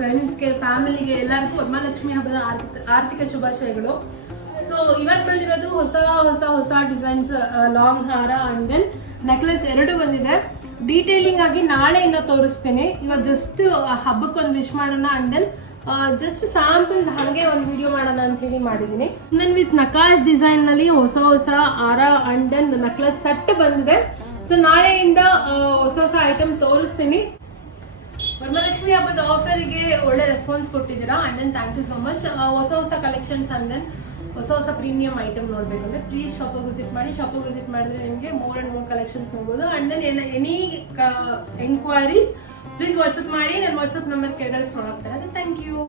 ಫ್ರೆಂಡ್ಸ್ಗೆ, ಫ್ಯಾಮಿಲಿಗೆ ಎಲ್ಲರಿಗೂ ವರಮಹಾಲಕ್ಷ್ಮಿ ಹಬ್ಬದ ಆರ್ಥಿಕ ಶುಭಾಶಯಗಳು. ಸೊ ಇವತ್ತು ಬಂದಿರೋದು ಹೊಸ ಡಿಸೈನ್ಸ್, ಲಾಂಗ್ ಹಾರ ಅಂಡ್ ದೆನ್ ನೆಕ್ಲೆಸ್ ಎರಡು ಬಂದಿದೆ. ಡೀಟೇಲಿಂಗ್ ಆಗಿ ನಾಳೆಯಿಂದ ತೋರಿಸ್ತೀನಿ. ಇವಾಗ ಜಸ್ಟ್ ಹಬ್ಬಕ್ಕೆ ಒಂದು ವಿಶ್ ಮಾಡೋಣ ಅಂಡ್ ದೆನ್ ಜಸ್ಟ್ ಸ್ಯಾಂಪಲ್ ಹಾಗೆ ಒಂದು ವಿಡಿಯೋ ಮಾಡೋಣ ಅಂತ ಹೇಳಿ ಮಾಡಿದೀನಿ. ದೆನ್ ವಿತ್ ನಕಾಶ್ ಡಿಸೈನ್ ನಲ್ಲಿ ಹೊಸ ಹಾರ ಅಂಡ್ ದೆನ್ ನೆಕ್ಲೆಸ್ ಸೆಟ್ ಬಂದಿದೆ. ಸೊ ನಾಳೆಯಿಂದ ಹೊಸ ಐಟಮ್ ತೋರಿಸ್ತೀನಿ. ವರಮಹಾಲಕ್ಷ್ಮಿ ಹಬ್ಬದ ಆಫರ್ಗೆ ಒಳ್ಳೆ ರೆಸ್ಪಾನ್ಸ್ ಕೊಟ್ಟಿದ್ದೀರಾ and then thank you so much. ಹೊಸ ಕಲೆಕ್ಷನ್ಸ್ ಅಂಡ್ ದೆನ್ ಹೊಸ ಪ್ರೀಮಿಯಂ ಐಟಮ್ ನೋಡ್ಬೇಕಂದ್ರೆ ಪ್ಲೀಸ್ ಶಾಪಿಗೆ ವಿಸಿಟ್ ಮಾಡಿ. ಶಾಪಿಗೆ ವಿಸಿಟ್ ಮಾಡಿದ್ರೆ ನಿಮಗೆ ಮೋರ್ ಅಂಡ್ ಮೋರ್ ಕಲೆಕ್ಷನ್ಸ್ ನೋಡ್ಬೋದು. And then any enquiries please WhatsApp ಮಾಡಿ. ನನ್ನ ವಾಟ್ಸಪ್ ನಂಬರ್ ಕೆಳಗಡೆ ಸ್ಕ್ರಾಲ್ ಆಗ್ತಾರೆ. Thank you.